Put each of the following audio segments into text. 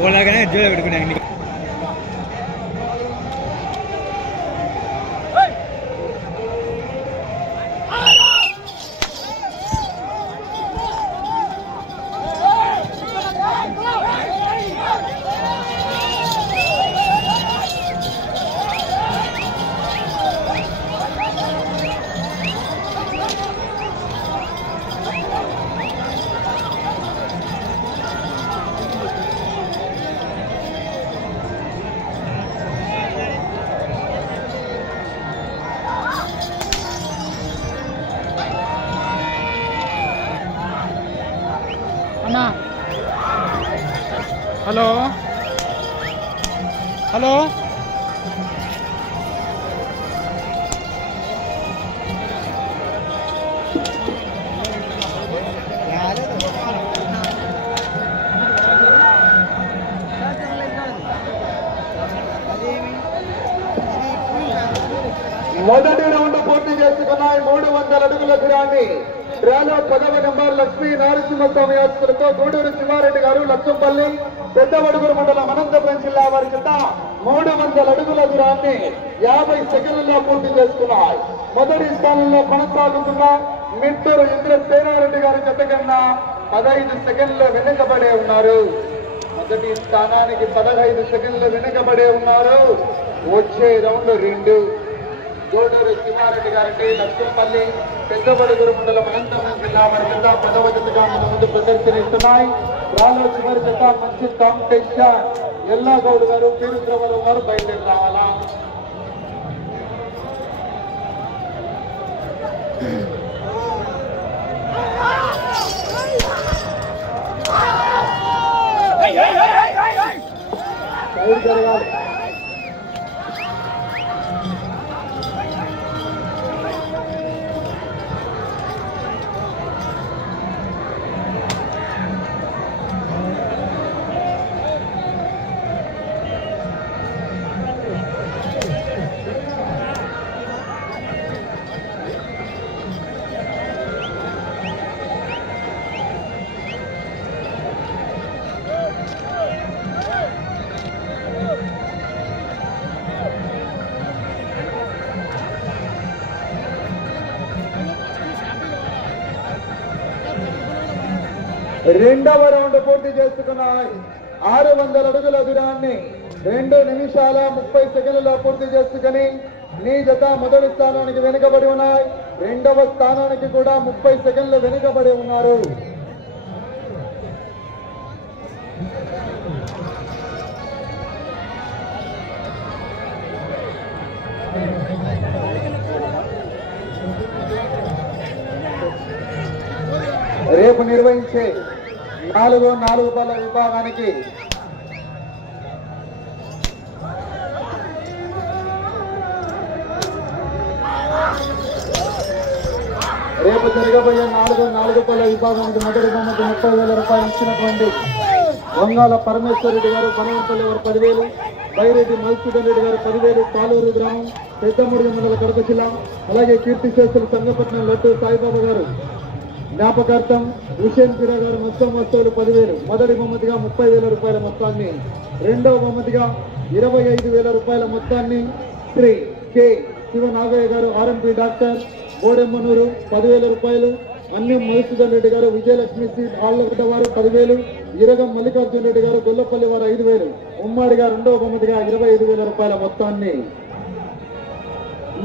పోలాగానే జోలో పెట్టుకున్నాను. Hello hello మొదటి round పూర్తి చేసుకున్నాయి. 300 అడుగుల దూరాన్ని డ్రాలో 10వ నెంబర్ లక్ష్మీ నరసింహస్వామి ఆస్తులతో గూడూరు శివారెడ్డి గారు లక్ష్మంపల్లి పెద్దవడుగురు మండలం అనంతపురం జిల్లా వారి చేత 300 అడుగుల దూరాన్ని 50 సెకండ్లలో పూర్తి చేసుకున్నాయి. మొదటి స్థానంలో కొనసాగుతున్న మిట్టూరు ఇంద్రసేనారెడ్డి గారి జత కన్నా 15 సెకండ్లు వెనుకబడే ఉన్నారు. మొదటి స్థానానికి 15 సెకండ్లు వెనుకబడే ఉన్నారు. వచ్చే రౌండ్ 2 గూడూరు శివారెడ్డి గారికి లక్ష్మంపల్లి పెద్దబడుగురు మండలం అనంతపురం జిల్లా వారి జత 10వ జతగా మన ముందు ప్రదర్శనిస్తున్నాయి. రాలో చివరి జత మంచి కాంపిటీషన్. ఎల్లా గౌడ్ గారు పీరుద్రవరం గారు బయలుదేరి రావాలా. సైడ్ జరగాలి. రెండవ రౌండ్ పూర్తి చేసుకున్నాయి. 600 అడుగుల దూరాన్ని 2 నిమిషాల 30 సెకండ్లలో పూర్తి చేసుకుని నీ జత మొదటి స్థానానికి వెనుకబడి ఉన్నాయి. రెండవ స్థానానికి కూడా 30 సెకండ్లు వెనుకబడి ఉన్నారు. రేపు నిర్వహించే 4 బల్ల విభాగానికి రేపు జరగబోయే 4 బల్ల విభాగానికి మొదటి బహుమతి 30,000 రూపాయలు ఇచ్చినటువంటి వంగాల పరమేశ్వరరెడ్డి గారు బనవంపల్లి వారు 10,000, బైరెడ్డి మధుసూదన్ రెడ్డి గారు 10,000, పాలూరు గ్రామం పెద్దముడి మండల కడప జిల్లా. అలాగే కీర్తిశేషులు సంగపట్నం లడ్డు సాయిబాబా గారు జ్ఞాపకార్థం హుషేన్ పిరా గారు మొత్తం వస్తువులు 10,000. మొదటి బహుమతిగా 30,000 రూపాయల మొత్తాన్ని, రెండవ బహుమతిగా 25,000 రూపాయల మొత్తాన్ని శ్రీ కె శివనాగయ్య గారు ఆర్ఎంపీ డాక్టర్ బోడెమ్మనూరు 10,000 రూపాయలు. అన్యం మధుసూదన్ రెడ్డి గారు విజయలక్ష్మి సీట్ ఆళ్లగుడ్డ వారు 10,000, ఇరగం మల్లికార్జున రెడ్డి గారు గొల్లపల్లి వారు 5,000. ఉమ్మడిగా రెండవ బహుమతిగా 25,000 రూపాయల మొత్తాన్ని.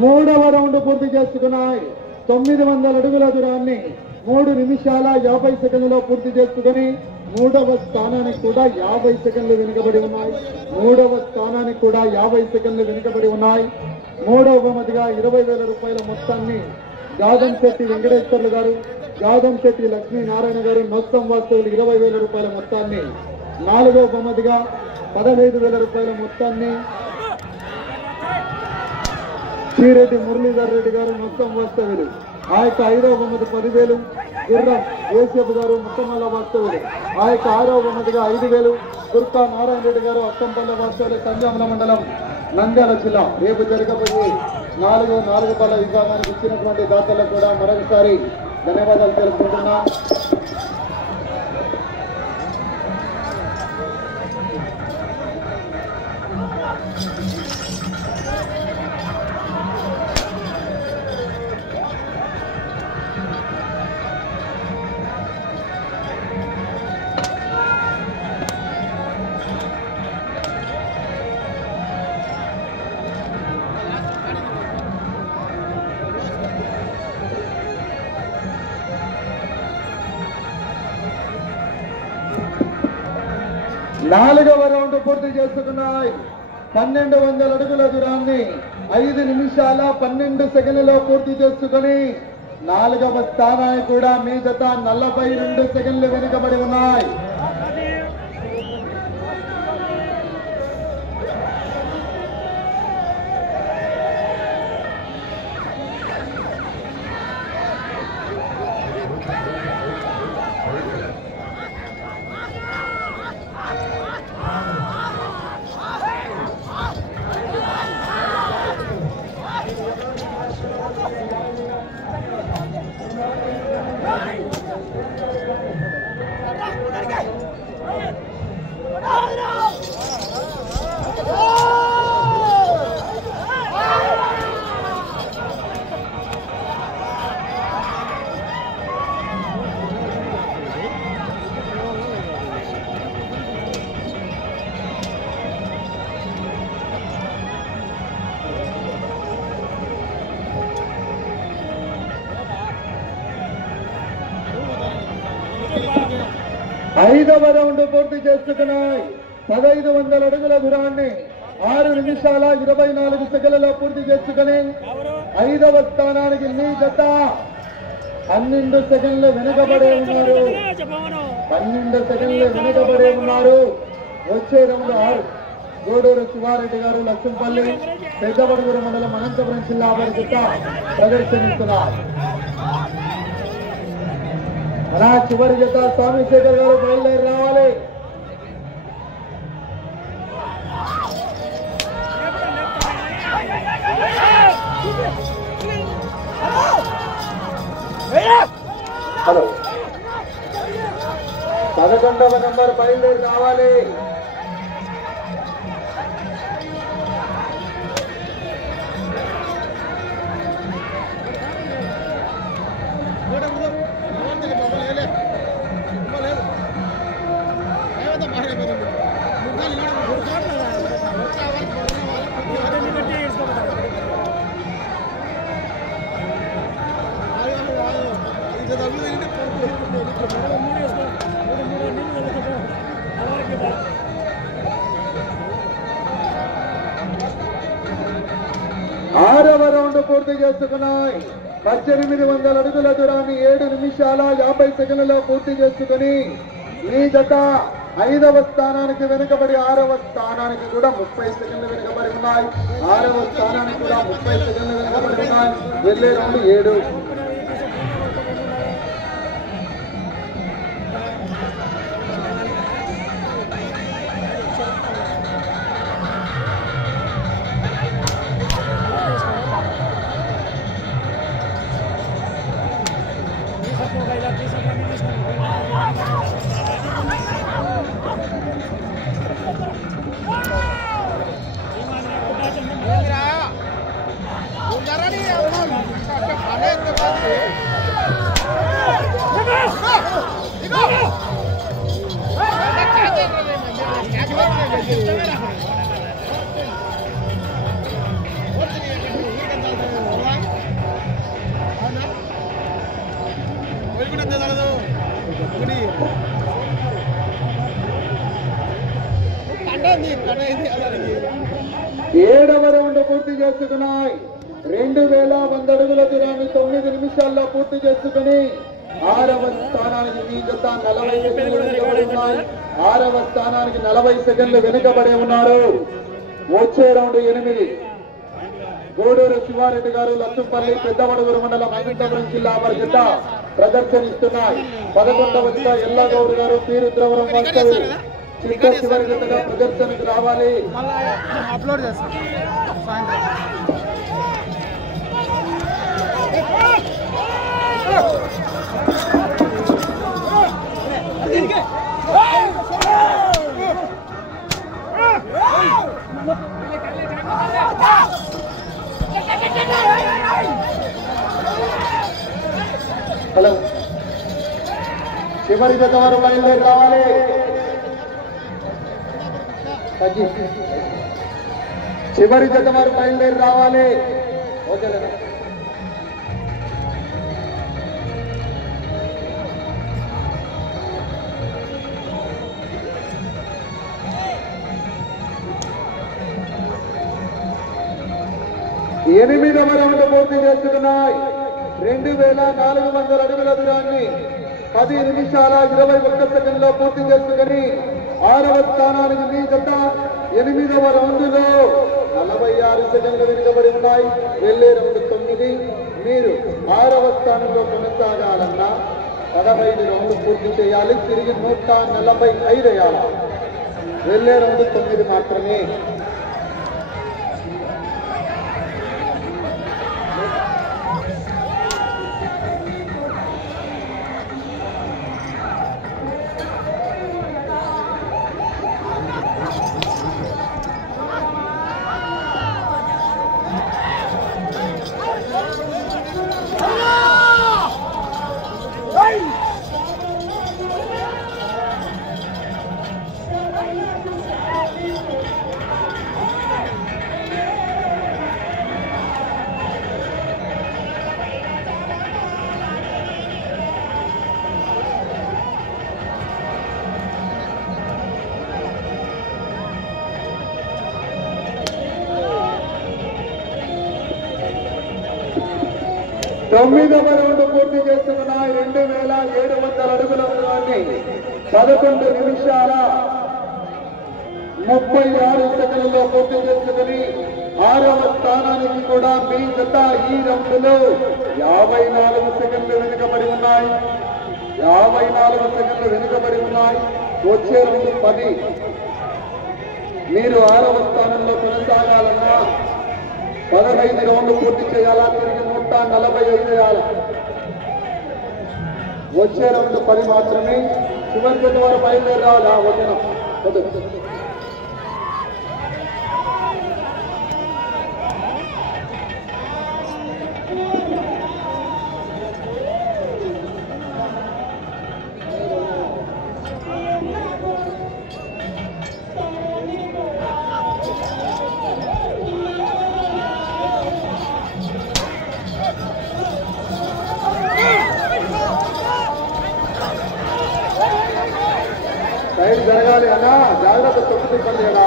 మూడవ రౌండ్ పూర్తి చేసుకున్నాయి. 900 అడుగుల దూరాన్ని 3 నిమిషాల 50 సెకండ్లలో పూర్తి చేసుకుని మూడవ స్థానానికి కూడా 50 సెకండ్లు వెనుకబడి ఉన్నాయి. మూడవ స్థానానికి కూడా 50 సెకండ్లు వెనుకబడి ఉన్నాయి. మూడవ బహుమతిగా 20,000 రూపాయల మొత్తాన్ని గాదంశెట్టి వెంకటేశ్వర్లు గారు, గాదంశెట్టి లక్ష్మీనారాయణ గారు మొత్తం వస్తువులు 20,000 రూపాయల మొత్తాన్ని. నాలుగవ బహుమతిగా 15,000 రూపాయల మొత్తాన్ని శ్రీరెడ్డి మురళీధర్ రెడ్డి గారు మొత్తం వస్తువులు. ఆ యొక్క 5వ బహుమతి 10,000 గుర్రం యోసేపు గారు ముత్తమల్ల వస్తువులు. ఆ యొక్క 6వ బహుమతిగా 5,000 దుర్గా నారాయణ రెడ్డి గారు అక్కంపల్లె వస్తువులు సంజామల మండలం నంద్యాల జిల్లా. రేపు జరగబోయే 4 బల్ల విభాగానికి ఇచ్చినటువంటి దాతలకు కూడా మరొకసారి ధన్యవాదాలు తెలుపుకుంటున్నా. 4వ రౌండ్ పూర్తి చేసుకున్నాయి. 1200 అడుగుల దూరాన్ని 5 నిమిషాల 12 సెకండ్లలో పూర్తి చేసుకుని 4వ స్థానానికి కూడా మీ జత 42 సెకండ్లు వెనుకబడి ఉన్నాయి. ఐదవ రౌండ్ పూర్తి చేసుకున్నాయి. 1500 అడుగుల దూరాన్ని 6 నిమిషాల 24 సెకండ్లలో పూర్తి చేసుకుని 5వ స్థానానికి మీ జత 12 సెకండ్లు వెనుకబడే ఉన్నారు. 12 సెకండ్లు వెనుకబడే ఉన్నారు. వచ్చే రౌండ్ 6 గూడూరు శివారెడ్డి గారు లక్ష్మపల్లి పెద్దబడుగురు మండలం అనంతపురం జిల్లా వారి జత ప్రదర్శనిస్తున్నారు. అలా చివరి జత స్వామిశేఖర్ గారు బయలుదేరి రావాలి. హలో 11వ నంబర్ బయలుదేరి రావాలి. ఆరవ రౌండ్ పూర్తి చేసుకున్నాయి. 1800 అడుగుల దూరాన్ని 7 నిమిషాల 50 సెకండ్లలో పూర్తి చేసుకుని మీ జత 5వ స్థానానికి వెనుకబడి 6వ స్థానానికి కూడా 30 సెకండ్లు వెనుకబడి ఉన్నాయి. 6వ స్థానానికి కూడా 30 సెకండ్లు వెనుకబడి ఉన్నాయి. వెళ్ళే రౌండ్ 7. ఏడవ రౌండ్ పూర్తి చేసుకున్నాయి. 2100 అడుగుల దూరాన్ని 9 నిమిషాల్లో పూర్తి చేసుకుని 6వ స్థానానికి మీ జత 40 సెకండ్లు వెనుకబడి ఉన్నాయి. 6వ స్థానానికి 40 సెకండ్లు వెనుకబడి ఉన్నారు. వచ్చే రౌండ్ 8. గూడూరు శివారెడ్డి గారు లక్ష్మపల్లి పెద్దవడుగురు మండలం అనంతపురం జిల్లా వారి జత ప్రదర్శనిస్తున్నాయి. 11వ జత ఎల్లగౌడ్ గారు తీరుద్రవరం వాస్తవి చిట్ట చివరి జతగా ప్రదర్శనకు రావాలి. అప్లోడ్ చేస్తాం హలో చివరి జత వారు బయలుదేరి రావాలి. చివరి జత వారు బయలుదేరి రావాలి. ఓకేనా? 8వ రౌండ్ పూర్తి చేస్తున్నాయి. 2400 అడుగుల దూరాన్ని 10 నిమిషాల 21 సెకండ్లో పూర్తి చేసుకుని 6వ స్థానానికి మీ జత 8వ రౌండ్లో 46 సెకండ్లు వెనుకబడి ఉన్నాయి. వెళ్లే రౌండ్ 9. మీరు 6వ స్థానంలో కొనసాగాలన్నా 15 రౌండ్లు పూర్తి చేయాలి. తిరిగి 145 వేయాలి. వెళ్లే రౌండ్ 9 మాత్రమే. తొమ్మిదవ రౌండ్ పూర్తి చేస్తున్న 2700 అడుగుల దూరాన్ని 11 నిమిషాల 36 సెకండ్లలో పూర్తి చేసుకుని 6వ స్థానానికి కూడా మీ జత ఈ రౌండ్లో 54 సెకండ్లు వెనుకబడి ఉన్నాయి. 54 సెకండ్లు వెనుకబడి ఉన్నాయి. వచ్చే రౌండ్ 10. మీరు 6వ స్థానంలో కొనసాగాలన్నా 15 రౌండ్లు పూర్తి చేయాలా. తిరిగి 145 చేయాలి. వచ్చే రౌండ్ 10 మాత్రమే. చివరి జత వారు బయలుదేరి రావాలి. వచనం సైడ్ జరగాలి అన్నా. జాగ్రత్త. తొక్కు తిప్పండి కదా.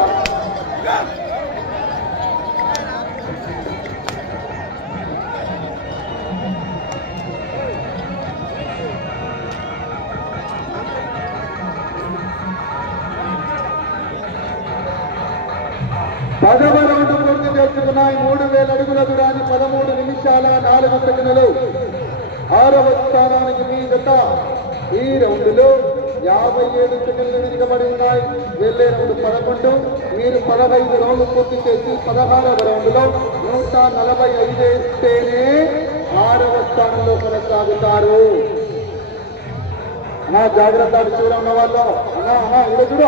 పదవ రౌండ్ పూర్తి చేసుకున్నాయి. 3000 అడుగుల దూరాన్ని 13 నిమిషాల 4 సెకండ్లు. 6వ స్థానానికి మీ జత ఈ రౌండ్లో 57 సెకండ్లు వెనుకబడి ఉన్నాయి. వెళ్లే రౌండ్ 11. మీరు 15 రౌండ్లు పూర్తి చేసి 16వ రౌండ్లో 145 వేస్తేనే 6వ స్థానంలో కొనసాగుతారు. అన్నా జాగ్రత్త. చూడ ఉన్న వాళ్ళు అన్నా ఇలా చూడ.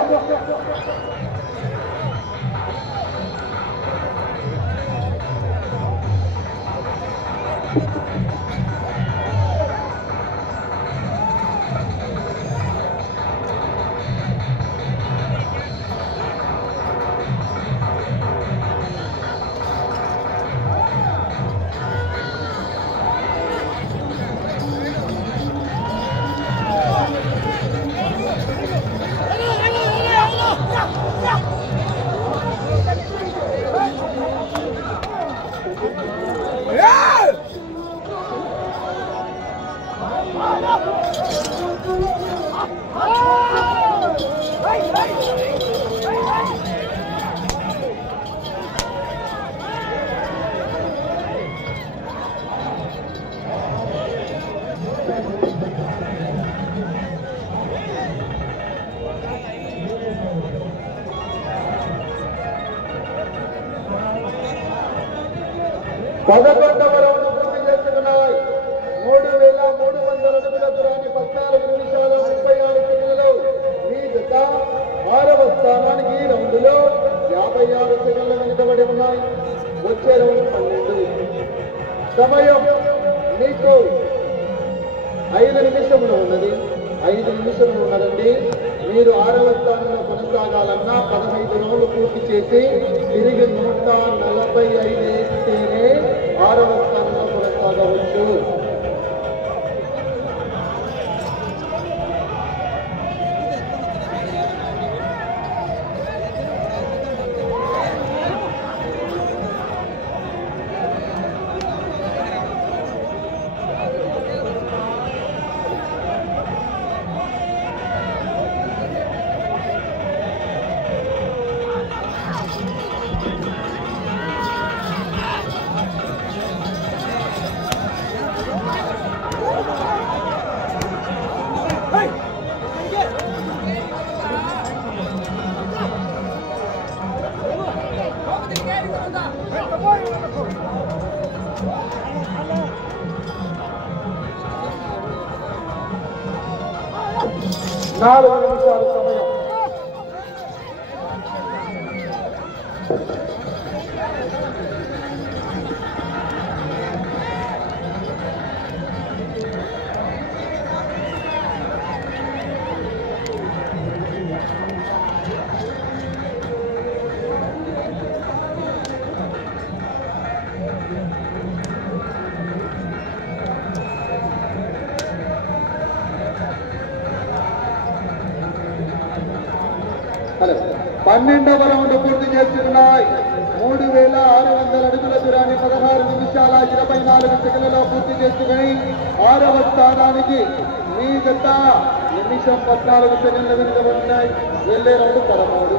పదకొండవ రౌండ్ పూర్తి చేసుకున్నాయి. 3300 అడుగుల దూరాన్ని 14 నిమిషాల 36 సెకండ్లు. మీ జత 6వ స్థానానికి ఈ రౌండ్లో 56 సెకండ్లు వెనుకబడి ఉన్నాయి. వచ్చే రౌండ్ 12. సమయం మీకు 5 నిమిషములు ఉన్నది. 5 నిమిషములు ఉన్నదండి. మీరు 6వ స్థానంలో కొనసాగాలన్నా 15 రౌండ్లు పూర్తి చేసి తిరిగి 145 వేస్తేనే 6వ స్థానంలో కొనసాగవచ్చు. నాలుగు నిమిషాల సమయం. హలో 12వ రౌండ్ పూర్తి చేస్తున్నాయి. 3600 అడుగుల దూరాన్ని 16 నిమిషాల 24 సెకండ్లలో పూర్తి చేసుకుని 6వ స్థానానికి మీ గత నిమిషం 14 సెకండ్ల వెనుకబడినాయి. వెళ్ళే రౌండ్ 13.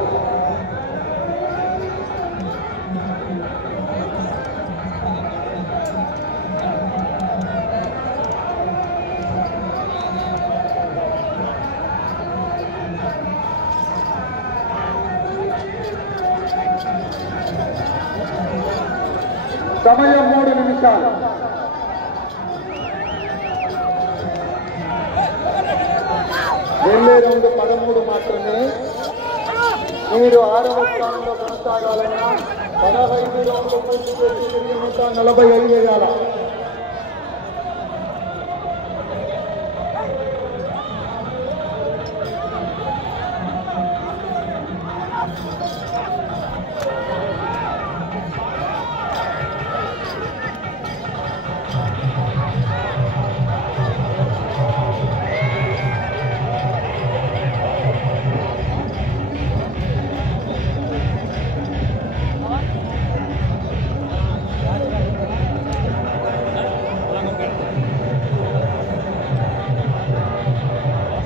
సమయం 3 నిమిషాలు. వెళ్ళే రౌండ్ 13 మాత్రమే. మీరు 6వ స్థానంలో కొనసాగాలన్నా 15 రౌండ్లు పూర్తి చేసి 145 వేయాల.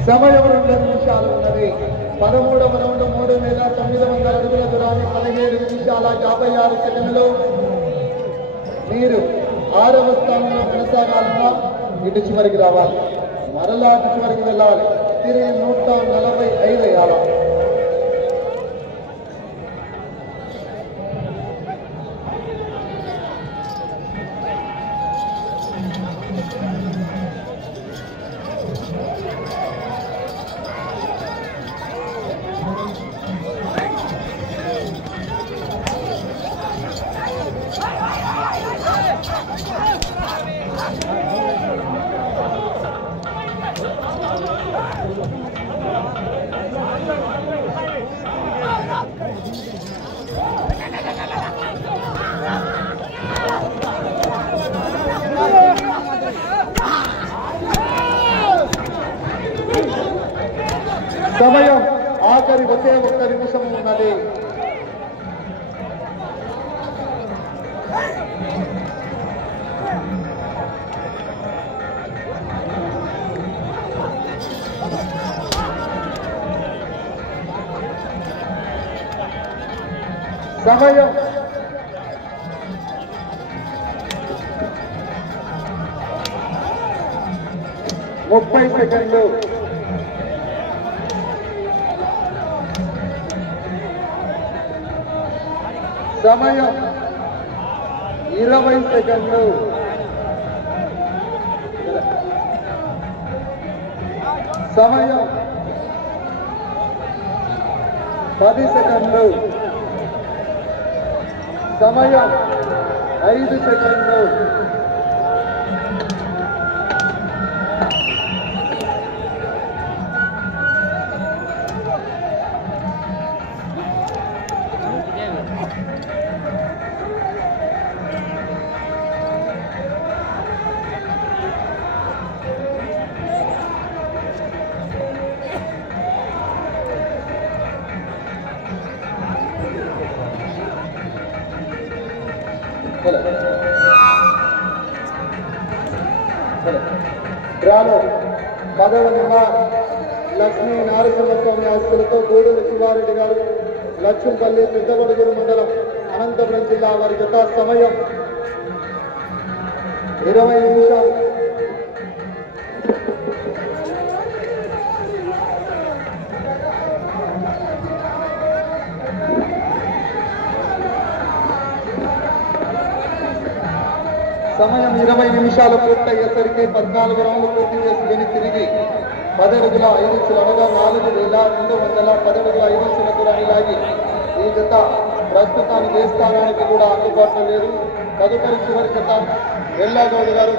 సమయం 2 నిమిషాలు ఉన్నది. 13వ రౌండ్ 3900 అడుగుల దూరాన్ని 17 నిమిషాల 56 సెకండ్లు. మీరు 6వ స్థానంలో కొనసాగాలన్నా ఇటు చివరికి రావాలి, మరలా అటు చివరికి వెళ్ళాలి. తిరిగి 145 వేయాలి. సమయం ఆఖరి ఒకే 1 నిమిషం ఉన్నది. సమయం 30 సెకండ్లు. సమయం 20 సెకండ్లు. సమయం 10 సెకండ్లు. సమయం 5 సెకండ్లు. డ్రాలో 10వ నెంబర్ లక్ష్మీ నారసింహస్వామి ఆస్తులతో గూడూరు శివారెడ్డి గారు, లక్ష్మీపల్లి పెద్దగొడుగురు మండలం అనంతపురం జిల్లా వారి యొక్క సమయం 20 నిమిషాలు. సమయం 20 నిమిషాలు పూర్తయ్యేసరికి 14 రౌండ్లు పూర్తి చేసుకుని తిరిగి 10 అడుగుల 5 ఇంచులు అనగా 4,210 అడుగుల 5 ఇంచుల దూరాన్ని లాగి ఈ జత ప్రస్తుతానికి ఏ స్థానానికి కూడా అందుబాటులో లేదు. తదుపరి చివరి జత ఎల్లాగౌడ్ గారు